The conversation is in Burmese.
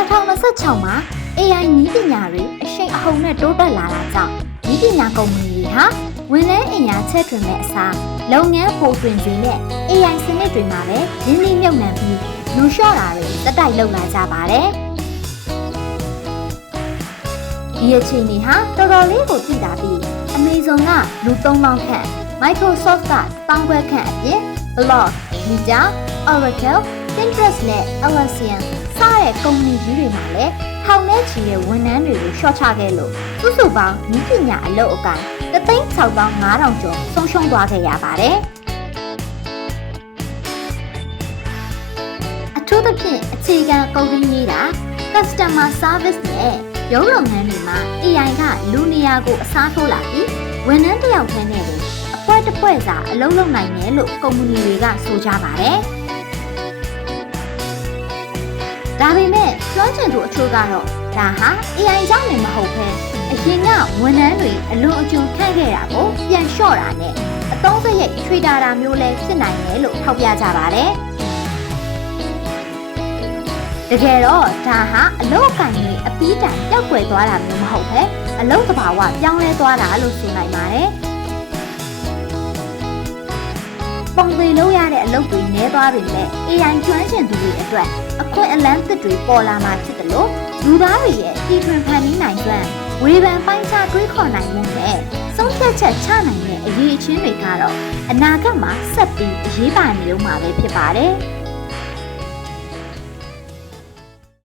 2026မှာ AI နည်းပညာတွေအရှိန်အဟုန်နဲ့တိုးတက်လာတာကြောင့်နည်းပညာကုမ္ပဏီတွေဟာဝန်ထမ်းအင်အားချဲ့ထွင်မဲ့အစားလုပ်ငန်းပိုတွင်စေနဲ့ AI စနစ်တွေမှာပဲရင်းနှီးမြှုပ်နှံပြီးလူလျှော့တာတွေတက်တိုက်လုပ်လာကြပါတယ်။ဒီအခြေအနေဟာတော်တော်လေးကိုသိတာပြီး Amazon ကလူ 3000 ခန့် Microsoft က1000 ခွဲခန့်အပြင် Block, Meta, Oracle, Pinterest နဲ့ Atlassian စတဲ့ကုမ္ပဏီကြီးတွေမှာလည်းထောင်နဲ့ချီတဲ့ဝန်ထမ်းတွေကိုရှော့ချခဲ့လို့စုစုပေါင်းနည်းပညာအလုပ်အကိုင်1,6500 ကျော်ဆုံးရှုံးသွားခဲ့ရပါတယ်။အထူးသဖြင့်အခြေခံကုန်စည်ရေးတာ Customer Service နဲ့ရုံးလုပ်ငန်းတွေမှာ AI ကလူနေရာကိုအစားထိုးလာပြီးဝန်ထမ်းတစ်ယောက်တည်းနဲ့ပဲအဖွဲ့တစ်ဖွဲ့စာအလုပ်လုပ်နိုင်တယ်လို့ကုမ္ပဏီတွေကဆိုကြပါတယ်။ဒါပေမဲ့ကျွမ်းကျင်သူအချို့ကတော့ဒါဟာ AI ကြောင့်လည်းမဟုတ်ဘဲအရင်ကဝန်ထမ်းတွေအလွန်အကျွံခန့်ခဲ့တာကိုပြန်လျှော့တာနဲ့အသုံးစရိတ်ထွေတာတာမျိုးလည်းဖြစ်နိုင်တယ်လို့ထောက်ပြကြပါတယ်။တကယ်တော့ဒါဟာအလုပ်အကင်တွေအပီးတိုင်ပျောက်ကွယ်သွားတာမျိုးမဟုတ်ဘဲအလုပ်သဘာဝပြောင်းလဲသွားတာလို့ဆိုနိုင်ပါတယ်။ပုံသေးလို့ရတဲ့အလုပ်တွေနည်းသွားပေမဲ့ AI ကျွမ်းကျင်သူတွေအတွက်အခွင့်အလမ်းသစ်တွေပေါ်လာမှာဖြစ်တယ်လို့လူသားတွေရဲ့တီထွင်ဖန်တီးနိုင်စွမ်းဝေဖန်ပိုင်းခြားတွေးခေါ်နိုင်မှုနဲ့ဆုံးဖြတ်ချက်ချနိုင်တဲ့အရေးအချင်းတွေကတော့အနာဂတ်မှာဆက်ပြီးအရေးပါနေလို့မှာပဲဖြစ်ပါတယ်။